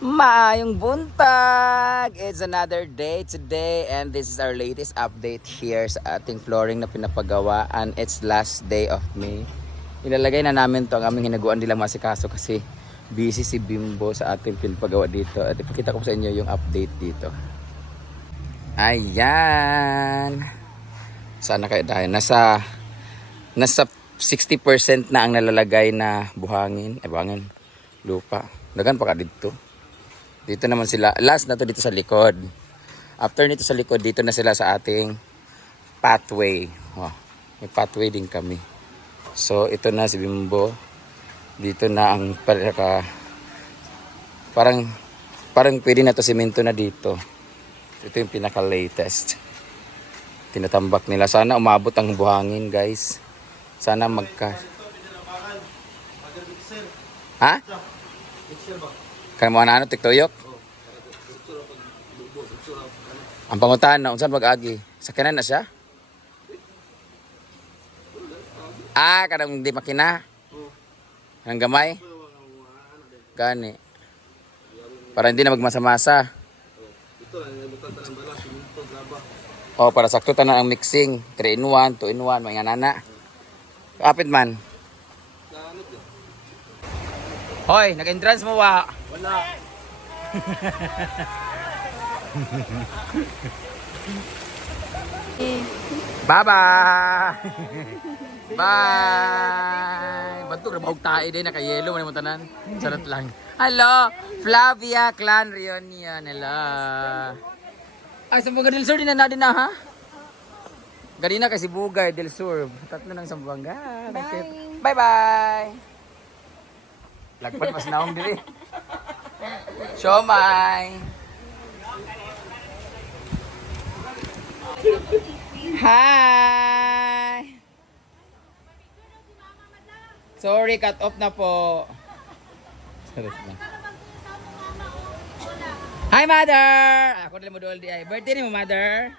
Maayong buntag! It's another day today and this is our latest update here sa ating flooring na pinapagawa and it's last day of May. Ilalagay na namin to ang aming hinaguan nilang masikaso kasi busy si Bimbo sa ating pinapagawa dito at ipakita ko sa inyo yung update dito. Ayan! Sana kayo dahil nasa nasa 60% na ang nalalagay na buhangin, eh buhangin, lupa. Dagan pa ka dito. Dito naman sila. Last na to dito sa likod. After nito sa likod, dito na sila sa ating pathway. Oh, may pathway din kami. So, ito na si Bimbo. Dito na ang parang parang parang pwede na to simento na dito. Ito yung pinaka latest. Tinatambak nila. Sana umabot ang buhangin, guys. Sana magka Ha? Kaya mo na ano, tiktuyok? Ang pangutan na, unsan mag-agi? Sa kanan na siya? Ah, kadang di makina? Ang gamay? Gani. Para hindi na magmasa-masa. Oh, para sakto tanan ang mixing. 3 in 1, 2 in 1, mga nana. Kapit man. Hoy, nag-entrance mo wa? Wala. Bye-bye! Bye! Bato, rabog tayo din, nakayelo, man mo tanan. Sarap lang. Hello, Flavia Clan Reunion. Hello. Ay, Sambuanga del Sur din na na din na, ha? Ganina kasi Bugay del Sur. Tatlo ng Sambuanga. Bye! Bye-bye! Lagpat mas naong dili. Siomay! Hi! Sorry, cut off na po. Sorry na. Hi, mother! Ako nila mo doon di ay. Birthday ni mo, mother.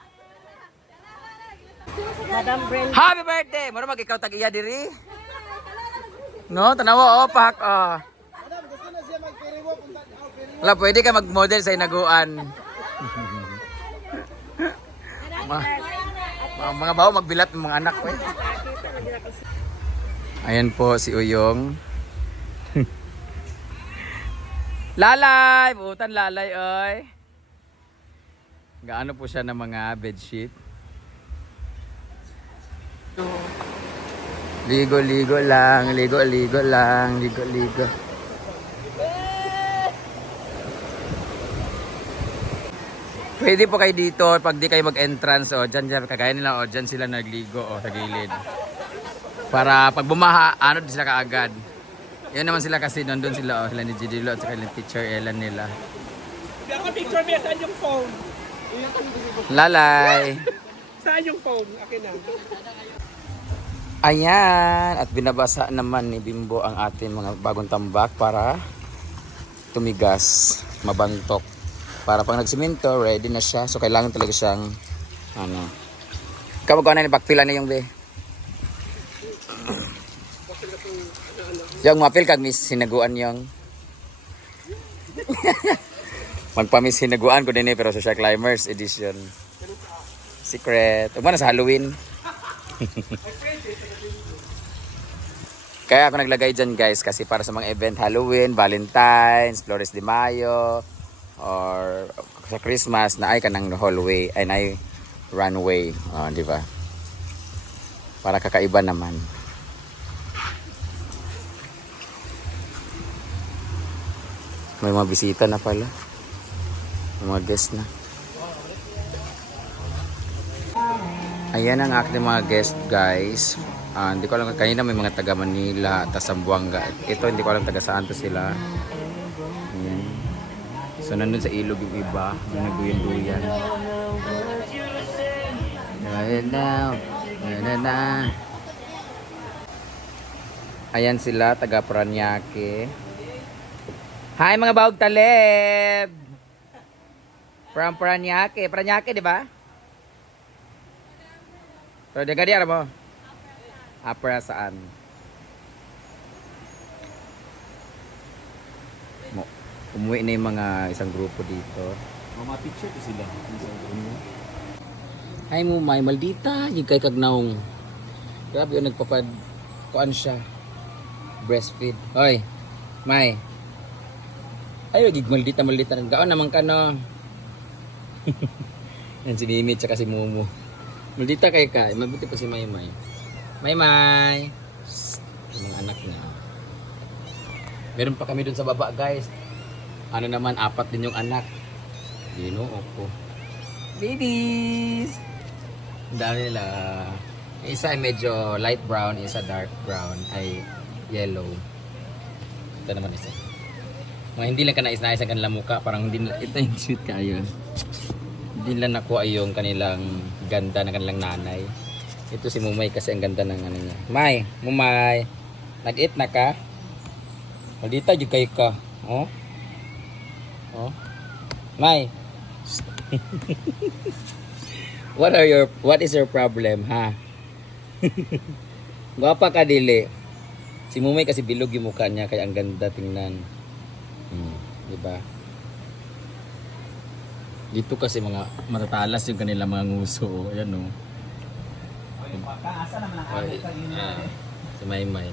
Madam Brenda. Happy birthday! Mura mag ikaw tag-iya diri. No, tanawa oh, pak oh. Wala, pwede ka mag-model sa inaguan. Mga, mga bawo magbilat ng mga anak ko eh. Ayan po si Uyong. lalay! Butan lalay oy. Gaano po siya ng mga bedsheet? Ligo-ligo lang, ligo-ligo lang, ligo-ligo. Pwede po kayo dito pag di kayo mag-entrance o dyan, dyan kagaya nila o dyan sila nagligo o sa gilid. Para pag bumaha, ano sila kaagad. Yan naman sila kasi nandun sila o sila ni Gidilo at saka ni teacher Ellen nila. Ako picture mo saan yung phone? Lalay! Saan yung phone? Akin na. Ayan, at binabasa naman ni Bimbo ang ating mga bagong tambak para tumigas, mabantok. Para pag nagsimento, ready na siya. So kailangan talaga siyang ano. Ikaw magkano ni backfill na yung be? Yung mapil kag miss sinaguan yung Magpamis sinaguan ko din eh pero social climbers edition. Secret. Ugma na sa Halloween. Kaya ako naglagay dyan guys kasi para sa mga event Halloween, Valentine's, Flores de Mayo, or sa Christmas na ay kanang hallway, ay na ay runway. Oh, di ba? Para kakaiba naman. May mga bisita na pala. May mga guest na. Ayan ang aking mga guest guys. Ah, hindi ko alam kanina may mga taga Manila at Sambuanga. Ito hindi ko alam taga saan to sila. So nandun sa ilog yung iba, yung nagduyan-duyan. Ayan sila, taga Paranaque. Hi mga bawag taleb! From Paranaque. Paranaque, di ba? So, di ka mo? Ah, para saan? Mo. Umuwi na yung mga isang grupo dito. Mga picture to sila. Ay mo, may maldita. Yung kay kagnaong. Grabe yung nagpapad... Kuan siya. Breastfeed. Hoy, may. Ay, gig maldita, maldita. Gaon naman ka no. Yan si Mimi tsaka si Mumu. Maldita kay ka. Mabuti pa si May May. May May. Psst. Yung mga anak niya. Meron pa kami dun sa baba guys. Ano naman, apat din yung anak. Ginoo ko. Babies! Dami nila. Isa ay medyo light brown, isa dark brown, ay yellow. Ito naman isa. Mga hindi lang ka nais-nais ang kanilang mukha, parang hindi na, ito yung cute kayo. Hindi lang nakuha yung kanilang ganda ng kanilang nanay. Ito si Mumay kasi ang ganda ng ano niya. May, Mumay, nag-eat na ka? Maldita, di kayo ka. Oh? Oh? May, What are your what is your problem, ha? Gwapa ka dili. Si Mumay kasi bilog yung mukha niya kaya ang ganda tingnan. Hmm, di ba? Dito kasi mga matatalas yung kanila mga nguso. Ayan oh. Kaasa naman ang Ay, ah, si Maymay.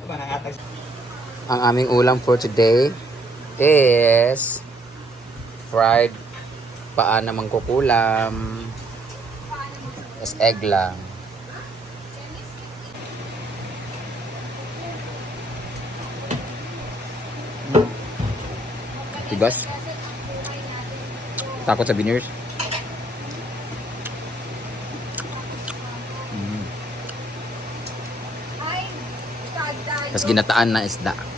Diba nangatag Ang aming ulam for today is fried paa na mangkukulam. Is egg lang. Tibas? Takot sa veneers? Mm. Tapos ginataan na isda.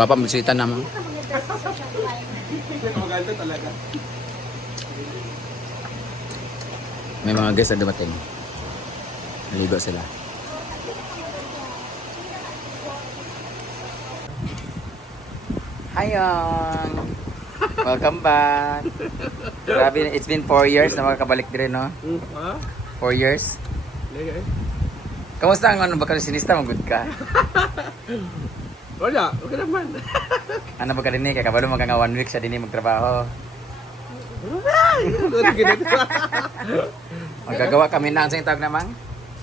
Papamisita naman. Maganda talaga. May mga guests na dumating. Naligo sila. Hayon! Welcome back! Grabe, it's been 4 years na makakabalik din, no? Hmm, ha? 4 years. Kamusta ang ano ba sinista? Mag-good ka? Wala, okay naman. Ano ba ka din eh? Kaya kabalo magka nga 1 week siya din eh magtrabaho. Magagawa kami na. Ang sa'yo tawag namang?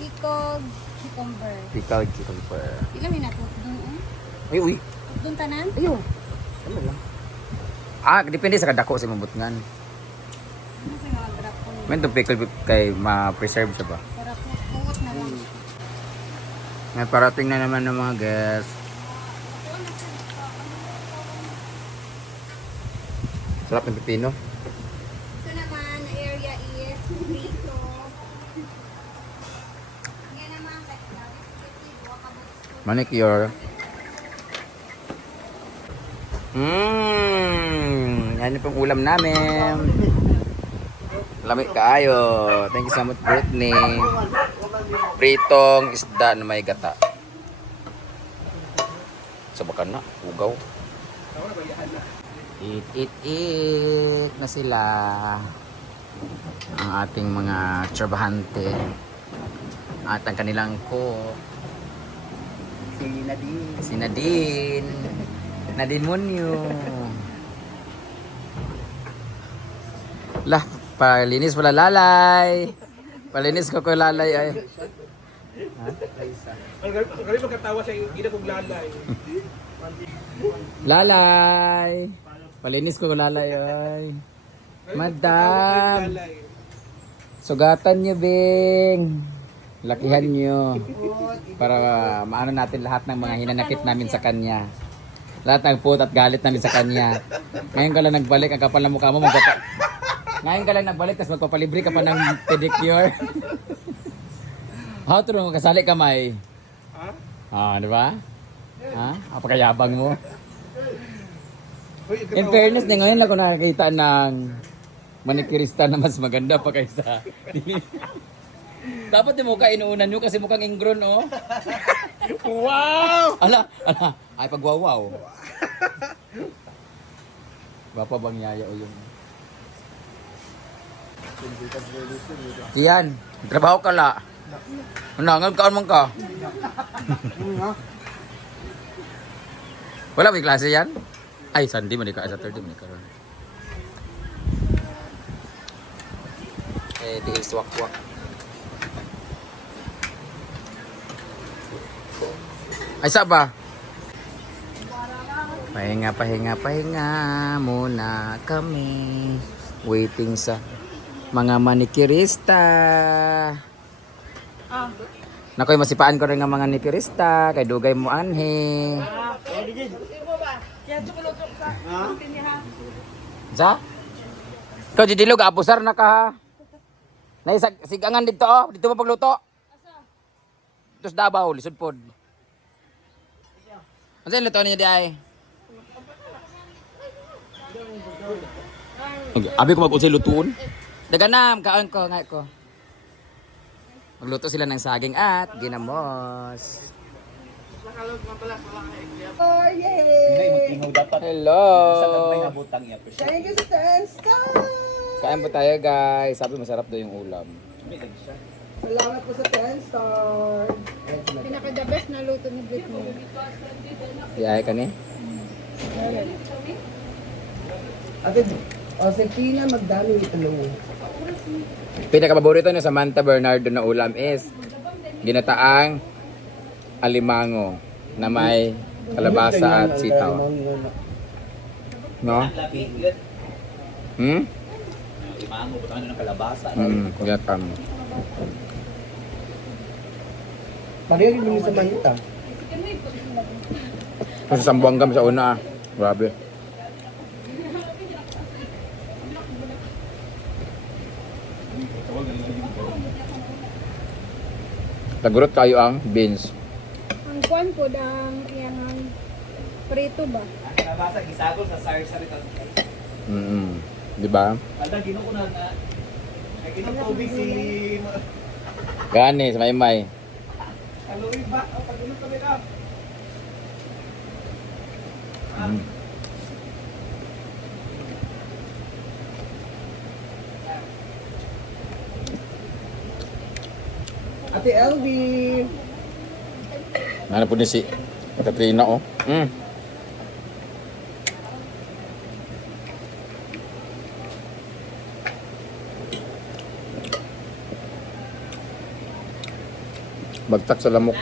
Tikog, cucumber. Ikaw, cucumber. Ilan may nato? Doon, eh? Uy, uy. Doon tanan? Ayaw. Ano lang? Ah, depende sa kadako sa mabutngan. Ano sa mga grap ko? May itong pickle kay ma-preserve siya ba? Para kuwat na lang. May parating na naman ng mga guests. Sarap ng pipino. Ito naman, na area is like, Manicure. Mmm, yan pong ulam namin. Lamig kaayo. Thank you so much, Brittany. Pritong isda na may gata. Sabakan na, ugaw. Eat, eat, eat na sila. Ang ating mga trabahante. At ang kanilang cook. si Nadine. Si Nadine. Nadine Munyo. Lah, palinis pala lalay. Palinis ko ko lalay ay. Ang galing magkatawa sa ina kong lalay. Lalay. Palinis ko lalay ay. Madam. Sugatan niyo, Bing. Lakihan niyo. Para maano natin lahat ng mga hinanakit namin sa kanya. Lahat ng put at galit namin sa kanya. Ngayon ka lang nagbalik, ang kapal ng mukha mo. Magpapa... Ngayon ka lang nagbalik, tapos magpapalibre ka pa ng pedicure. How true, kasali ka, May? Ha? Ah, di ba? Ha? Apakayabang mo. In fairness, na ngayon ako nakakita ng manikirista na mas maganda pa kaysa Dapat yung mukha inuunan nyo kasi mukhang ingron, oh. wow! Ala, ala. Ay, pagwawaw. Bapa bang yaya o yung... Yan, trabaho ka la. Nangal ka man ka. Wala may klase yan? Ay, Sunday man ka, Saturday man ka. Eh, di swak-wak. Ay, sa ba? Pahinga, pahinga, pahinga muna kami. Waiting sa mga manikirista. Ah. Nakoy masipaan ko rin nga mga nikirista. Kay dugay mo anhe. Sa? Ikaw, Jidilog, apusar na ka ha. Naisag, sigangan dito oh. Dito mo pagluto. Ito sa Davao, lisod pod. Ano luto niya di ay? Abi ko mag-usay lutuon. Daganam, kaon ko, ngay ko. Magluto sila ng saging at ginamos. Oh, yay! Hindi, mag-ingaw dapat. Hello! Sa gagmay na butang i-appreciate. Thank you sa 10 star! Kain po tayo guys. Sabi masarap daw yung ulam. Salamat po sa 10 star! Pinaka-the best na luto ni Britney. Iyahe ka ni? Ate, o si Tina magdami tulong. Pinakapaborito ni Samantha Bernardo na ulam is ginataang alimango na may kalabasa at sitaw. No? Hmm? Hmm, ginatang. Pareho rin yung sa manita. Kasi sambuang kami sa una ah. Grabe. Tagurot kayo ang beans. Ang kwan po ang iyang ang prito ba? Ang kalabasa, gisagol sa sarsa rito. Mm Di ba? Alda, ginuuna na. Ay, kinutubig si... Gani, sa maymay. Kaloy ba? O, pag-inot kami na. Mm. Ate LB! Ano po ni si Katrina oh. Mm. Bagtak sa lamok.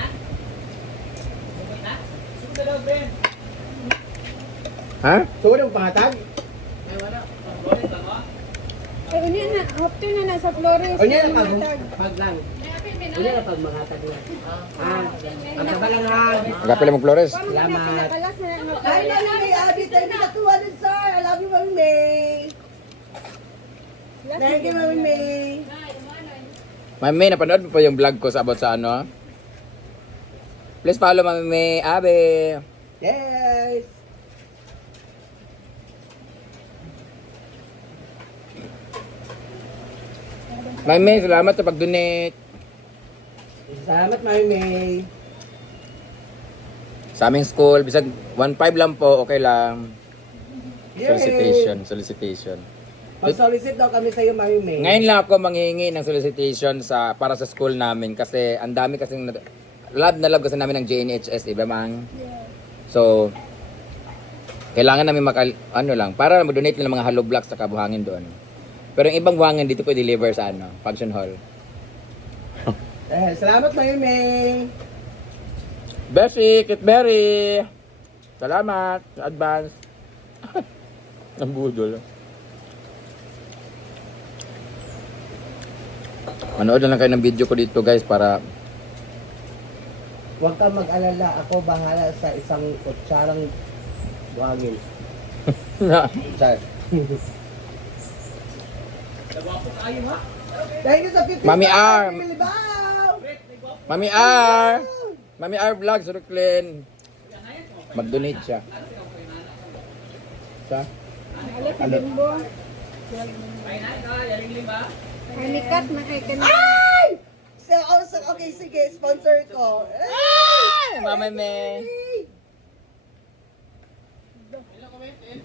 Ha? Suwa ng pangatag? Ay, unya na, hopto na nasa Flores. O niya Yung lang matag. Pag lang. O niya lang pag mangatag na. Ah, ang taba lang ha. Agapila mo Flores. Salamat. na pinakalas na nga Hi, Mami May Abby! Thank you sa 200 star! I love you, Mami May! Thank you, Mami May! Mami, napanood mo pa yung vlog ko sa about sa ano? ah? Please follow Mami May Abe. Yes! Mami May, salamat sa pag-donate. Salamat, Mami May! Sa aming school, bisag 1.5 lang po, okay lang. Yay! Solicitation, solicitation. Mag-solicit daw kami sa iyo, Mami May. Ngayon lang ako manghihingi ng solicitation sa para sa school namin kasi ang dami kasing na- lab na lab kasi namin ng JNHS, iba mang. So, kailangan namin makal ano lang para mag-donate ng mga hollow blocks sa kabuhangin doon. Pero yung ibang buhangin dito po deliver sa ano, function hall. Eh, salamat, Mami May! Bessie, Kitberry! Salamat sa advance. Ang budol. Manood na lang kayo ng video ko dito guys para Huwag ka mag-alala. Ako bahala sa isang kutsarang buhangin. Char. Thank you sa 50 Mami stars, R. Mami! Mami R! Mami R Vlogs, Brooklyn. Mag-donate siya. Sa? Alit na bimbo. Ay, nikat na kay kanina. Ay! So, oh, so, okay, sige, sponsor ko. Ay! Mama me.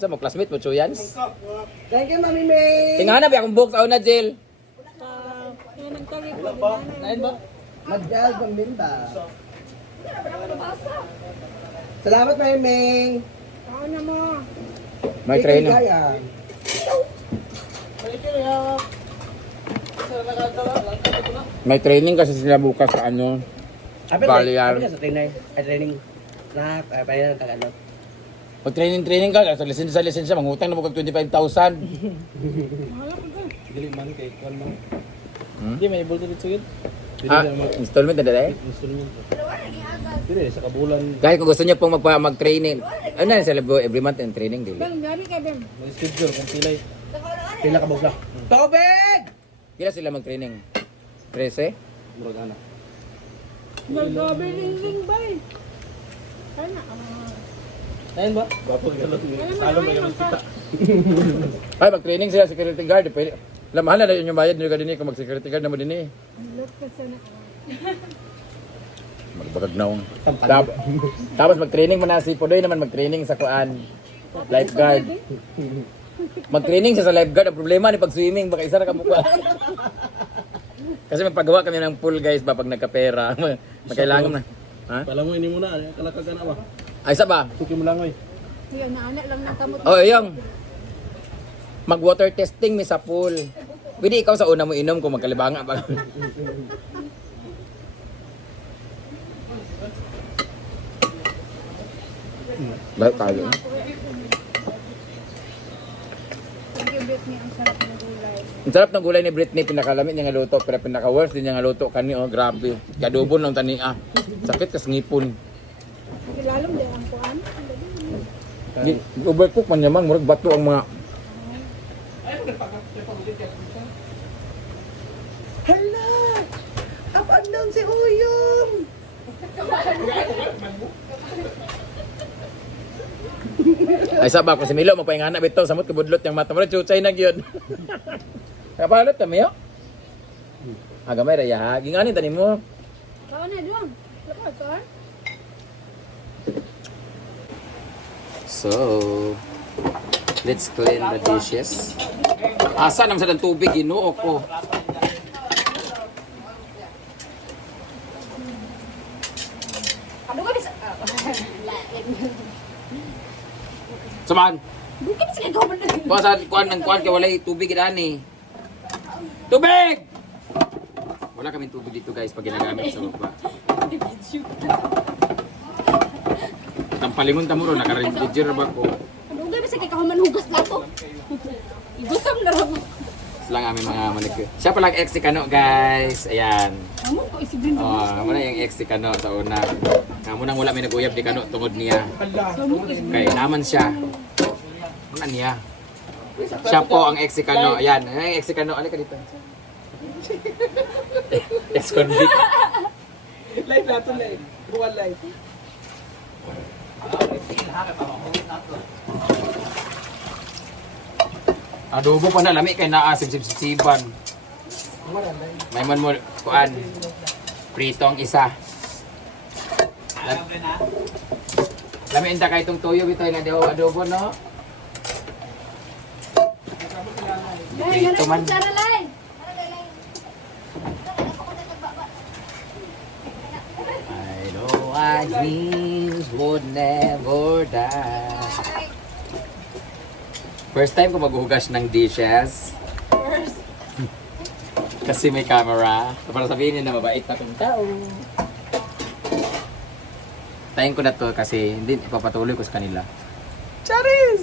Sa mo classmate mo Chuyans? Thank you, Mami May! Tingnan na ba akong book sa una, Jill? Nain ba? Mag-gel ng minta. Salamat, Mayming. Ako na mo. May ko na. May training kasi sila bukas sa ano. Abi, Bali yan. abi na sa trainer. Ay, training. Na, ay, pa yan, kag ano. Pag training training ka, sa lisensya sa lisensya, mangutang na mo kag 25,000. Dili man kay kuan man. Hmm? Di may bulto dito gid. Ah, installment na dali. instrument. Dili sa kabulan. Guys, kung gusto niyo pong magpa mag-training, ano na sila bu- every month and training dili. Bang, gani ka, Bang. May schedule kung pilay. Pila ka bugla. Tubig! Kila sila mag-training? 13? Murag ana. Nagabi ling-ling ba eh. Sana, ah. Nain ba? Bapo ka lang. Alam mo naman, magka- Ay, mag-training sila security guard. Pwede. Alam, mahal na yung bayad nyo ka din eh, kung mag-security guard na mo din eh. Look ka sana. Magbagag na akong. Tap- Tapos mag-training mo na si Pudoy naman mag-training sa kuan. Lifeguard. Mag-training siya sa lifeguard. Ang problema ni pag-swimming, baka isa na ka mukha. Kasi magpagawa kami ng pool guys ba pag nagkapera. Magkailangan na. Ha? Ni mo na, kalakag ka na ba? Ay, isa ba? Tuki mo langoy. Yan, naanak lang ng kamot. Oh, yung mag-water testing mi sa pool. Pwede ikaw sa una mo inom kung magkalibanga ba. Bakit tayo? Thank you, Britney. Ang sarap ng gulay. Ang sarap ng gulay ni Britney, pinakalamit niya nga luto, pero pinaka-worst din niya nga luto kani, oh, grabe. Kadubo ng tania. Sakit kas ngipon. Lalong din ang kuan. Overcook man naman, murag bato ang mga... Hala! Up and down si Uyong! Ay sabak ko si Milo, magpahingana bitaw, samot kabudlot yung mata. Murag chuchay na gyud. Kapalot kami, yo? Ah, gamay ra ya. Ginganin tani mo. Kao na Tor. So, let's clean the dishes. Asa naman sa ng tubig, ginuo ko. Din. kuha sa kuan ng kuan kay walay tubig gidani. Tubig! Wala kaming tubig dito guys pag ginagamit sa baba. Ang palingon ta mo ro naka-refrigerator ba ko. Ano ka bisa kay kahuman hugas na to? Igusam na rin. Sila ang aming mga manicure. Siya pala ang ex si Kano guys. Ayan. Amo ko isibin mo. Oh, muna yung ex si Kano sa una. Nga muna wala may nag-uyab ni Kano tungod niya. Amo. Kay naman siya. Ano niya? Siya po ang ex si Kano. Ayan, ayan ang ex si Kano. Alika dito. Ex-convict. Live nato live. Buwan live. Adobo pa na lami kay naa sibsib-siban. May man mo kuan. Prito ang isa. Lami inta kay itong tuyo bitoy nga daw adobo no. Prito man. I know our dreams would never die. First time ko maghuhugas ng dishes. Kasi may camera. Para sabihin niyo na mabait na kong tao. Tayin ko na to kasi hindi ipapatuloy ko sa kanila. Charis!